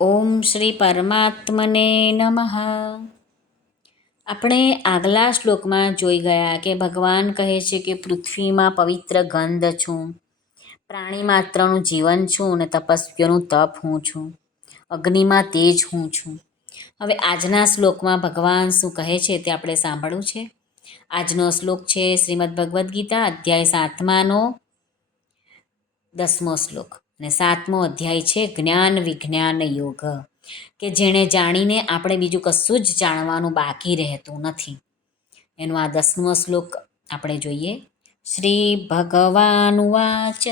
ઓમ શ્રી પરમાત્મને નમઃ. આપણે આગલા શ્લોકમાં જોઈ ગયા કે ભગવાન કહે છે કે પૃથ્વીમાં પવિત્ર ગંધ છું, પ્રાણી માત્રનું જીવન છું અને તપસ્વીઓનું તપ હું છું, અગ્નિમાં તેજ હું છું. હવે આજના શ્લોકમાં ભગવાન શું કહે છે તે આપણે સાંભળવું છે. આજનો શ્લોક છે શ્રીમદ ભગવદ્ ગીતા, અધ્યાય સાતમાનો દસમો શ્લોક. અને સાતમો અધ્યાય છે, જ્ઞાન વિજ્ઞાન યોગ, કે જેણે જાણીને આપણે બીજું કશું જ જાણવાનું બાકી રહેતું નથી. એનો આ દસમો શ્લોક આપણે જોઈએ. શ્રી ભગવાન વાચ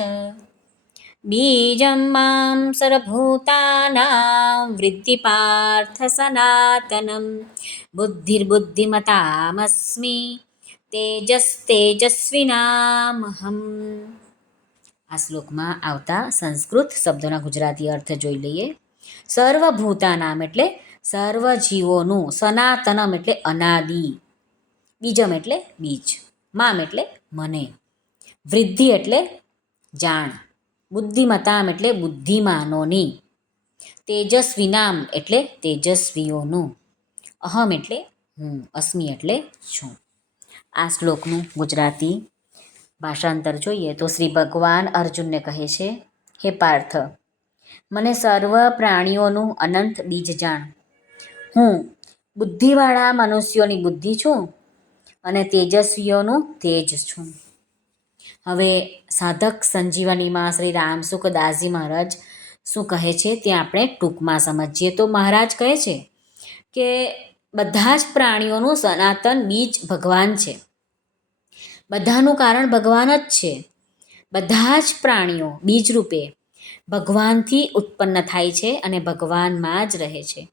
બીજમ મામ સર્વભૂતાનાં વૃદ્ધિ પાર્થ સનાતનમ બુદ્ધિર્બુદ્ધિમતામસ્મિ તેજસ તેજસ્વિનામહમ આ શ્લોકમાં આવતા સંસ્કૃત શબ્દોના ગુજરાતી અર્થ જોઈ લઈએ. સર્વભૂતાનામ એટલે સર્વ જીવોનું સનાતનમ એટલે અનાદિ. બીજમ એટલે બીજ. મામ એટલે મને. વૃદ્ધિ એટલે જાણ. બુદ્ધિમતામ એટલે બુદ્ધિમાનોની. તેજસ્વીનામ એટલે તેજસ્વીઓનું. અહમ એટલે હું, અસ્મિ એટલે છું. આ શ્લોકનું ગુજરાતી ભાષાંતર જોઈએ તો શ્રી ભગવાન અર્જુનને કહે છે, હે પાર્થ, મને સર્વ પ્રાણીઓનું અનંત બીજ જાણ. હું બુદ્ધિવાળા મનુષ્યોની બુદ્ધિ છું અને તેજસ્વીઓનું તેજ છું. હવે સાધક સંજીવનીમાં શ્રી રામસુખદાસજી મહારાજ શું કહે છે તે આપણે ટૂંકમાં સમજીએ. તો મહારાજ કહે છે કે, બધા જ પ્રાણીઓનું સનાતન બીજ ભગવાન છે. બધાનું કારણ ભગવાન જ છે. બધા જ પ્રાણીઓ બીજરૂપે ભગવાનથી ઉત્પન્ન થાય છે અને ભગવાનમાં જ રહે છે.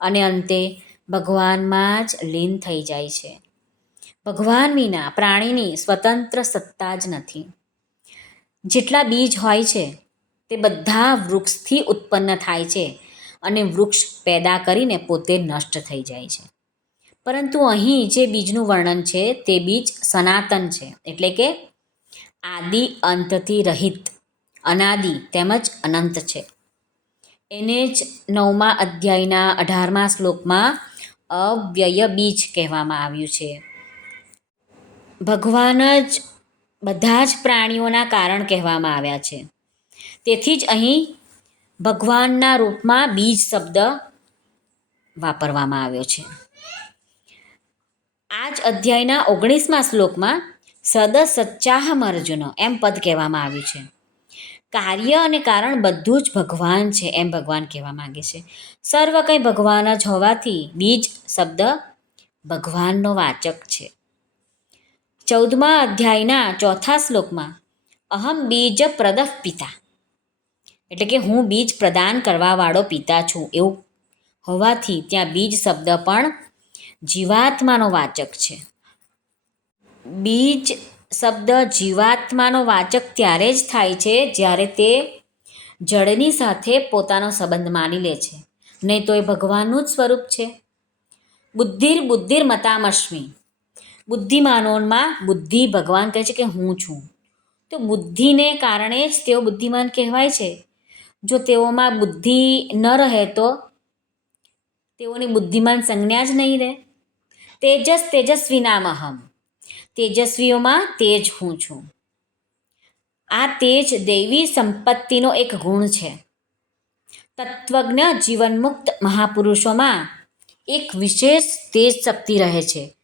અને અંતે ભગવાનમાં જ લીન થઈ જાય છે. ભગવાન વિના પ્રાણીની સ્વતંત્ર સત્તા જ નથી. જેટલા બીજ હોય છે, તે બધા વૃક્ષથી ઉત્પન્ન થાય છે અને વૃક્ષ પેદા કરીને પોતે નષ્ટ થઈ જાય છે. પરંતુ અહીં જે બીજનું વર્ણન છે તે બીજ સનાતન છે. એટલે કે આદિ અંતથી રહિત, અનાદિ તેમજ અનંત છે. એને જ નવમા અધ્યાયના અઢારમા શ્લોકમાં અવ્યય બીજ કહેવામાં આવ્યું છે. ભગવાન જ બધા જ પ્રાણીઓના કારણ કહેવામાં આવ્યા છે. તેથી જ અહીં ભગવાનના રૂપમાં બીજ શબ્દ વાપરવામાં આવ્યો છે. આ જ અધ્યાયના ઓગણીસમા શ્લોકમાં સદ સચ્ચાહમ અર્જુન એમ પદ કહેવામાં આવ્યું છે. કાર્ય અને કારણ બધું જ ભગવાન છે એમ ભગવાન કહેવા માંગે છે. સર્વ કંઈ ભગવાન જ હોવાથી બીજ શબ્દ ભગવાનનો વાચક છે. ચૌદમા અધ્યાયના ચોથા શ્લોકમાં અહમ બીજ પ્રદફ પિતા. એટલે કે હું બીજ પ્રદાન કરવાવાળો પિતા છું એવું હોવાથી ત્યાં બીજ શબ્દ પણ જીવાત્માનો વાચક છે. બીજ શબ્દ જીવાત્માનો વાચક ત્યારે જ થાય છે જ્યારે તે જળની સાથે પોતાનો સંબંધ માની લે છે. નહીં તો એ ભગવાનનું જ સ્વરૂપ છે. બુદ્ધિર બુદ્ધિર મતામશ્મી. બુદ્ધિમાનોમાં બુદ્ધિ ભગવાન કહે છે કે હું છું. તો બુદ્ધિને કારણે જ તેઓ બુદ્ધિમાન કહેવાય છે. જો તેઓમાં બુદ્ધિ ન રહે તો તેઓની બુદ્ધિમાન સંજ્ઞા જ નહીં રહે. તેજસ તેજસ્વીનામહમ તેજસ્વીઓમાં તેજ હું છું. આ તેજ દૈવી સંપત્તિનો એક ગુણ છે. તત્વજ્ઞ જીવનમુક્ત મહાપુરુષોમાં એક વિશેષ તેજ શક્તિ રહે છે.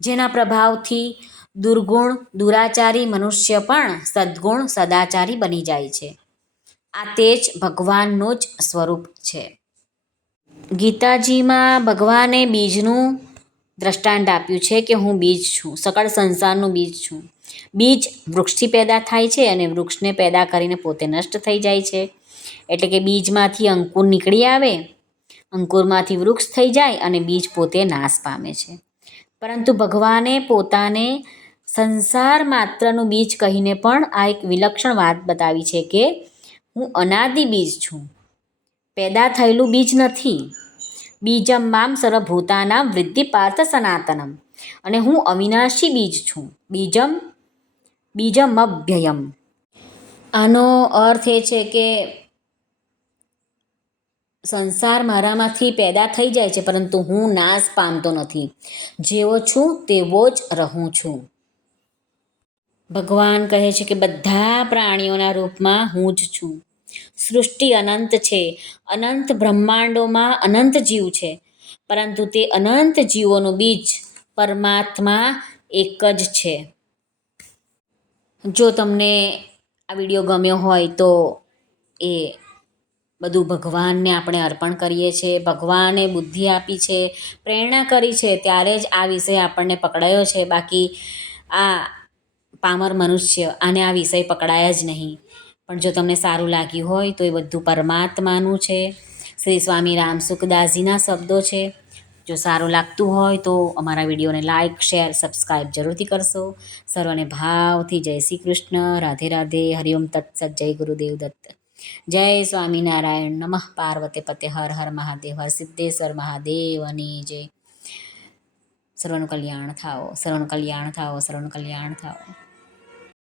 જેના પ્રભાવથી દુર્ગુણ, દુરાચારી મનુષ્ય પણ સદ્ગુણ, સદાચારી બની જાય છે. આ તેજ ભગવાનનું જ સ્વરૂપ છે. ગીતાજીમાં ભગવાને બીજનું દ્રષ્ટાંત આપ્યું છે કે હું બીજ છું, સકળ સંસારનું બીજ છું. બીજ વૃક્ષથી પેદા થાય છે અને વૃક્ષને પેદા કરીને પોતે નષ્ટ થઈ જાય છે. એટલે કે બીજમાંથી અંકુર નીકળી આવે, અંકુરમાંથી વૃક્ષ થઈ જાય અને બીજ પોતે નાશ પામે છે. પરંતુ ભગવાને પોતાને સંસાર માત્રનું બીજ કહીને પણ આ એક વિલક્ષણ વાત બતાવી છે કે હું અનાદિ બીજ છું. પેદા થયેલું બીજ નથી. બીજમ મામ સર્વભૂતાનામ વૃદ્ધિ પાર્થ સનાતનમ. અને હું અવિનાશી બીજ છું. બીજમ બીજમ અભ્યયમ આનો અર્થ એ છે કે સંસાર મારામાંથી પેદા થઈ જાય છે, પરંતુ હું નાશ પામતો નથી. જેવો છું, તેવો જ રહું છું. ભગવાન કહે છે કે બધા પ્રાણીઓના રૂપમાં હું જ છું. સૃષ્ટિ અનંત છે. અનંત બ્રહ્માંડોમાં અનંત જીવ છે. પરંતુ તે અનંત જીવોનું બીજ પરમાત્મા એક જ છે. જો તમને આ વીડિયો ગમ્યો હોય તો એ બધું ભગવાનને આપણે અર્પણ કરીએ છીએ. ભગવાને બુદ્ધિ આપી છે. પ્રેરણા કરી છે. ત્યારે જ આ વિષય આપણને પકડાયો છે. બાકી આ પામર મનુષ્ય, આને આ વિષય પકડાયા જ નહીં. પણ જો તમને સારું લાગ્યું હોય તો એ બધું પરમાત્માનું છે. શ્રી સ્વામી રામ સુખદાસજીના શબ્દો છે. જો સારું લાગતું હોય તો અમારા વિડીયોને લાઇક શેર સબસ્ક્રાઈબ જરૂરથી કરશો. સર્વને ભાવથી જય શ્રી કૃષ્ણ. રાધે રાધે. હરિઓમ તત્સત. જય ગુરુદેવ દત્ત. જય સ્વામિનારાયણ નમઃ. પાર્વતે પતે હર હર મહાદેવ. હર સિદ્ધેશ્વર મહાદેવની જય. સર્વનું કલ્યાણ થાઓ. સર્વનું કલ્યાણ થાઓ. સર્વનું કલ્યાણ થાઓ.